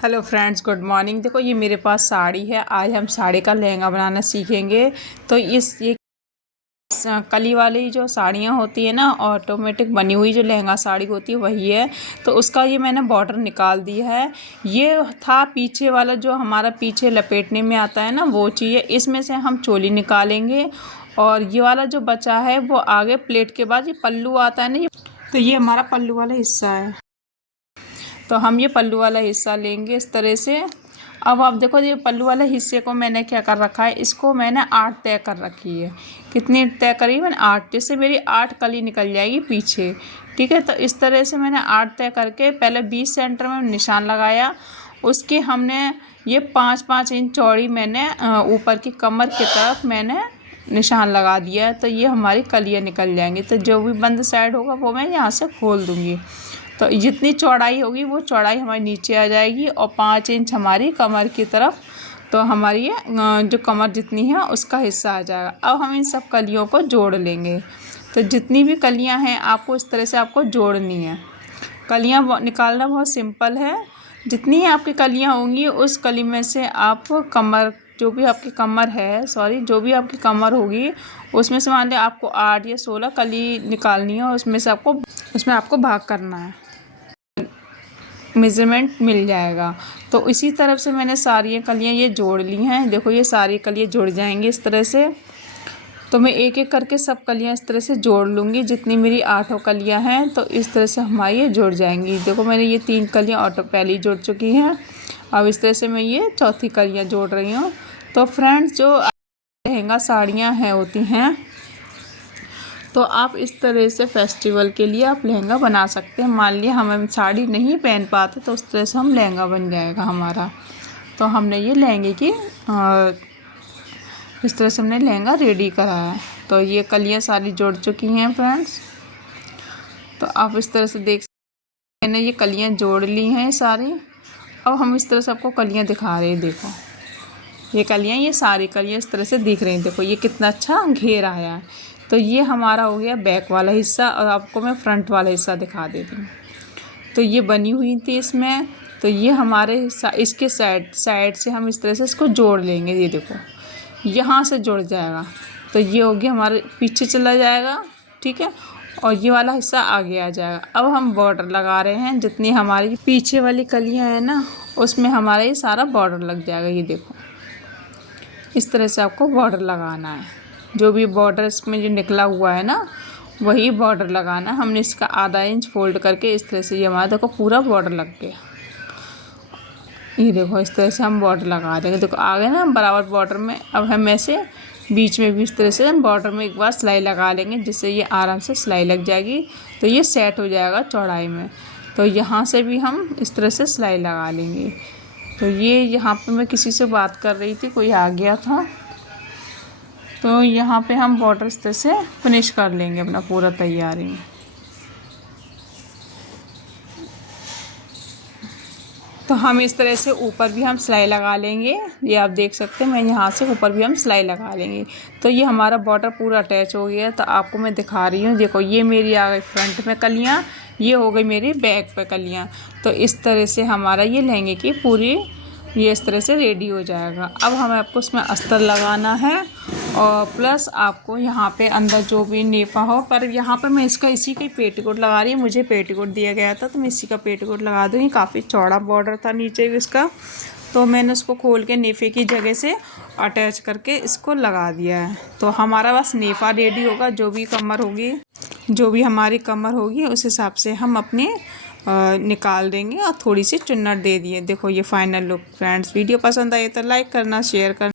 Hello friends, good morning. देखो ये मेरे पास साड़ी है। आज हम साड़ी का लहंगा बनाना सीखेंगे। तो ये कली वाली जो साड़ियाँ होती है ना, ऑटोमेटिक बनी हुई जो लहंगा साड़ी होती है वही है। तो उसका ये मैंने बॉर्डर निकाल दिया है। ये था पीछे वाला जो हमारा पीछे लपेटने में आता है ना, वो चाहिए। इसमें से हम चोली निकालेंगे और ये वाला जो बचा है वो आगे प्लेट के बाद ये पल्लू आता है ना, तो ये हमारा पल्लू वाला हिस्सा है। तो हम ये पल्लू वाला हिस्सा लेंगे इस तरह से। अब आप देखो, ये पल्लू वाले हिस्से को मैंने क्या कर रखा है, इसको मैंने 8 तय कर रखी है। कितनी तय करी मैंने? 8। जिससे मेरी 8 कली निकल जाएगी पीछे। ठीक है, तो इस तरह से मैंने 8 तय करके पहले 20 सेंटर में निशान लगाया। उसके हमने ये 5-5 इंच चौड़ी मैंने ऊपर की कमर की तरफ मैंने निशान लगा दिया है। तो ये हमारी कलियाँ निकल जाएंगी। तो जो भी बंद साइड होगा वो मैं यहाँ से खोल दूँगी। तो जितनी चौड़ाई होगी वो चौड़ाई हमारी नीचे आ जाएगी और 5 इंच हमारी कमर की तरफ। तो हमारी ये जो कमर जितनी है उसका हिस्सा आ जाएगा। अब हम इन सब कलियों को जोड़ लेंगे। तो जितनी भी कलियां हैं आपको इस तरह से आपको जोड़नी है। कलियां निकालना बहुत सिंपल है। जितनी आपकी कलियां होंगी उस कली में से आप कमर, जो भी आपकी कमर है, जो भी आपकी कमर होगी उसमें से मान लिया आपको 8 या 16 कली निकालनी है और उसमें आपको भाग करना है, मेज़रमेंट मिल जाएगा। तो इसी तरफ से मैंने सारी कलियां ये जोड़ ली हैं। देखो ये सारी कलियां जुड़ जाएंगी इस तरह से। तो मैं एक एक करके सब कलियां इस तरह से जोड़ लूँगी। जितनी मेरी 8 कलियां हैं तो इस तरह से हमारी ये जुड़ जाएंगी। देखो मैंने ये 3 कलियां ऑटो पहले ही जोड़ चुकी हैं। अब इस तरह से मैं ये चौथी कलियां जोड़ रही हूँ। तो फ्रेंड्स, जो लहंगा साड़ियाँ हैं होती हैं, तो आप इस तरह से फेस्टिवल के लिए आप लहंगा बना सकते हैं। मान लिया हम साड़ी नहीं पहन पाते तो उस तरह से हम लहंगा बन जाएगा हमारा। तो हमने ये लहंगे की इस तरह से हमने लहंगा रेडी करा है। तो ये कलियाँ सारी जोड़ चुकी हैं फ्रेंड्स। तो आप इस तरह से देख सकते हैं, मैंने ये कलियाँ जोड़ ली हैं सारी। अब हम इस तरह से आपको कलियाँ दिखा रहे हैं। देखो ये कलियाँ, ये सारी कलियाँ इस तरह से दिख रही हैं। देखो ये कितना अच्छा घेर आया है। तो ये हमारा हो गया बैक वाला हिस्सा और आपको मैं फ्रंट वाला हिस्सा दिखा देती हूँ। तो ये बनी हुई थी इसमें। तो ये हमारे हिस्सा, इसके साइड से हम इस तरह से इसको जोड़ लेंगे। ये देखो यहाँ से जुड़ जाएगा। तो ये हो गया हमारे पीछे चला जाएगा। ठीक है, और ये वाला हिस्सा आगे आ जाएगा। अब हम बॉर्डर लगा रहे हैं। जितनी हमारी पीछे वाली कलियाँ हैं ना उसमें हमारा ये सारा बॉर्डर लग जाएगा। ये देखो इस तरह से आपको बॉर्डर लगाना है। जो भी बॉर्डर इसमें जो निकला हुआ है ना वही बॉर्डर लगाना है। हमने इसका आधा इंच फोल्ड करके इस तरह से ये हमारा देखो पूरा बॉर्डर लग गया। ये देखो इस तरह से हम बॉर्डर लगा देंगे। देखो आ गए ना बराबर बॉर्डर में। अब हम ऐसे बीच में भी इस तरह से बॉर्डर में एक बार सिलाई लगा लेंगे, जिससे ये आराम से सिलाई लग जाएगी। तो ये सेट हो जाएगा चौड़ाई में। तो यहाँ से भी हम इस तरह से सिलाई लगा लेंगे। तो ये यहाँ पे मैं किसी से बात कर रही थी, कोई आ गया था। तो यहाँ पे हम बॉर्डर इस तरह से फिनिश कर लेंगे अपना पूरा तैयारी में। तो हम इस तरह से ऊपर भी हम सिलाई लगा लेंगे। ये आप देख सकते हैं, मैं यहाँ से ऊपर भी हम सिलाई लगा लेंगे। तो ये हमारा बॉर्डर पूरा अटैच हो गया है। तो आपको मैं दिखा रही हूँ। देखो ये मेरी आ गई फ्रंट में कलियाँ, ये हो गई मेरी बैक पे कलियाँ। तो इस तरह से हमारा ये लहंगे की पूरी ये इस तरह से रेडी हो जाएगा। अब हमें आपको इसमें अस्तर लगाना है और प्लस आपको यहाँ पे अंदर जो भी नेफा हो, पर यहाँ पे मैं इसका इसी का ही पेटीकोट लगा रही हूँ। मुझे पेटीकोट दिया गया था तो मैं इसी का पेटीकोट लगा दूँगी। काफ़ी चौड़ा बॉर्डर था नीचे इसका, तो मैंने उसको खोल के नेफे की जगह से अटैच करके इसको लगा दिया है। तो हमारा बस नेफा रेडी होगा। जो भी कमर होगी, जो भी हमारी कमर होगी उस हिसाब से हम अपने निकाल देंगे और थोड़ी सी चुन्नट दे दिए। देखो ये फाइनल लुक फ्रेंड्स। वीडियो पसंद आए तो लाइक करना, शेयर करना।